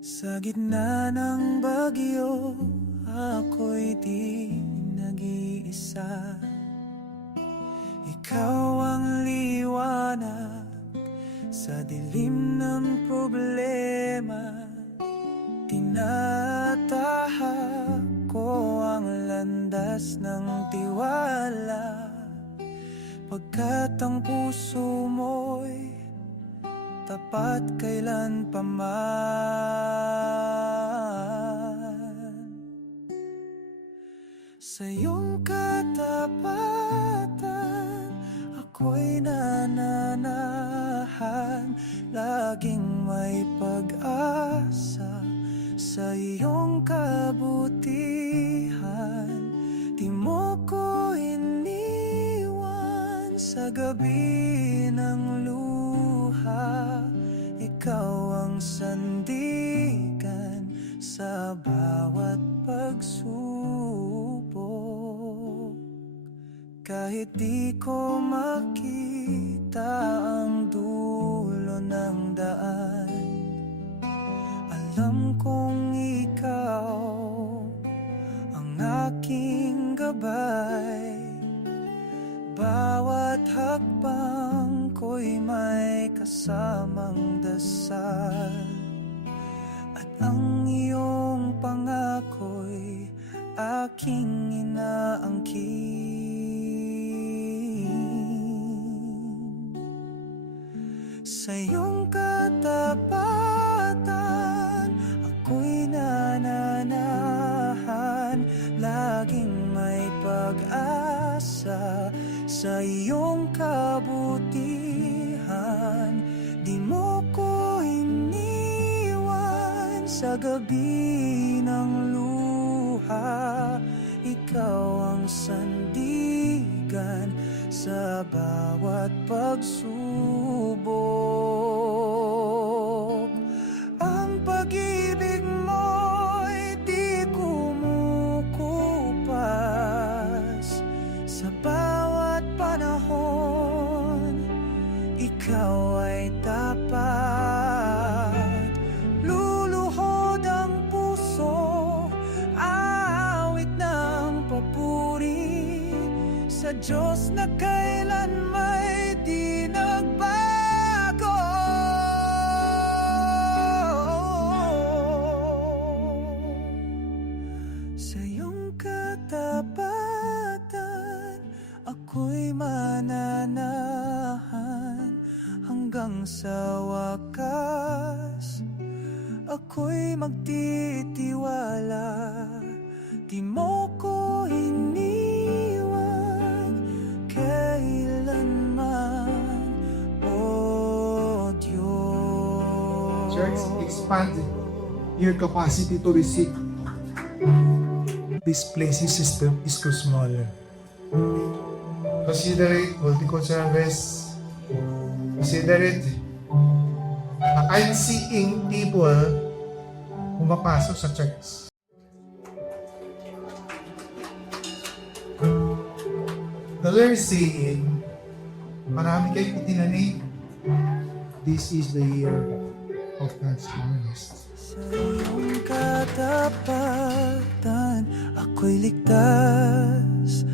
Sa gitna ng bagyo, ako'y di nag-iisa. Ikaw ang liwanag sa dilim ng problema. Tinatahak ko ang landas ng tiwala, pagkat ang puso mo'y tapat kailan pa man. Sa iyong katapatan, ako'y nananahan. Laging may pag-asa sa iyong kabutihan. Di mo ko iniwan sa gabi ng luha. Ikaw ang sandigan sa bawat pagsubok. Kahit di ko makita ang dulo ng daan, alam kong ikaw ang aking gabay. Bawat hakbang ko'y may kasamang dasal, at ang iyong pangako'y aking inaangkin. Sa iyong katapatan, ako'y nananahan. Laging may pag-asa sa iyong kabutihan. Di mo ko iniwan sa gabi ng luha. Ikaw ang sandigan sa bawat pagsubok. Ang pag-ibig mo'y di kumukupas sa bawat panahon. Ikaw ay tapat, luluhod ang puso, aawit ng papuri sa Diyos na kailan may di nagbago. Sa iyong katapatan, ako'y mananahan. Hanggang sa wakas, ako'y magtitiwala. Di mo ko iniwan kailanman, O Diyos. Church, expand your capacity to receive. This placing system is too small. Consider it multi-code service. Consider it a kind seeing people pumapasok sa church. The Lord is saying, marami kayong itinanim. This is the year of God's harvest. Sa iyong katapatan, ako'y ligtas